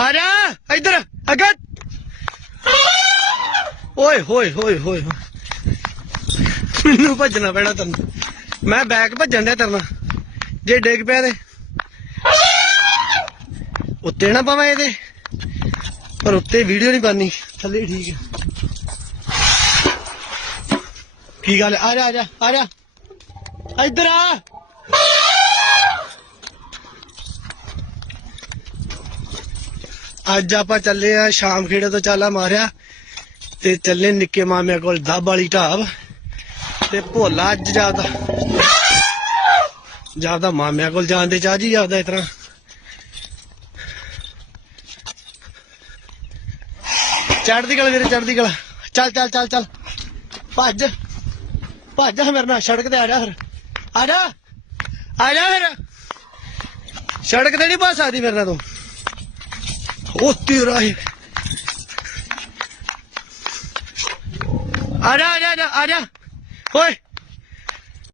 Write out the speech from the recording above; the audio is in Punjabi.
ਆ ਜਾ, ਇੱਧਰ ਅੱਗੇ ਓਏ, ਹੋਏ ਹੋਏ ਹੋਏ। ਮੈਨੂੰ ਭੱਜਣਾ ਪੈਣਾ ਤੈਨੂੰ ਮੈਂ ਬੈਕ ਭੱਜਣ ਡਿਆ ਤੇਰੇ ਜੇ ਡਿੱਗ ਪਿਆ ਤੇ। ਉੱਤੇ ਨਾ ਪਾਵਾਂ ਇਹਦੇ। ਪਰ ਉੱਤੇ ਵੀਡੀਓ ਨਹੀਂ ਪਾਣੀ ਥੱਲੇ ਠੀਕ ਹੈ ਕੀ ਗੱਲ ਆ ਜਾ ਆ ਜਾ ਆ ਜਾ। ਇੱਧਰ ਆ। ਅੱਜ ਆਪਾਂ ਚੱਲੇ ਆ ਸ਼ਾਮ ਖੇੜੇ ਤੋਂ ਚਾਲਾ ਮਾਰਿਆ ਤੇ ਚੱਲੇ ਨਿੱਕੇ ਮਾਮਿਆਂ ਕੋਲ ਦੱਬ ਵਾਲੀ ਢਾਬ ਤੇ ਭੋਲਾ ਅੱਜ ਜਾਂਦਾ ਜਾਂਦਾ ਮਾਮਿਆਂ ਕੋਲ ਜਾਣ ਦੇ ਚਾਹ ਜੀ ਜਾਂਦਾ ਇਸ ਤਰ੍ਹਾਂ। ਚੜਦੀ ਗਲ ਵੀਰੇ ਚੜਦੀ ਗਲ ਚੱਲ ਚੱਲ ਚੱਲ ਚੱਲ। ਭੱਜ ਭੱਜ ਮੇਰੇ ਨਾਲ ਸੜਕ ਤੇ ਆ ਜਾ ਫਿਰ। ਆ ਜਾ ਆ ਜਾ ਫਿਰ। ਸੜਕ ਤੇ ਨਹੀਂ ਪਾ ਸਕਦੀ ਮੇਰੇ ਨਾਲ ਤੂੰ। ਉਹ ਤੇਰਾ ਹੀ ਆ ਜਾ ਆ ਜਾ ਆ ਜਾ, ਆ ਜਾ ਓਏ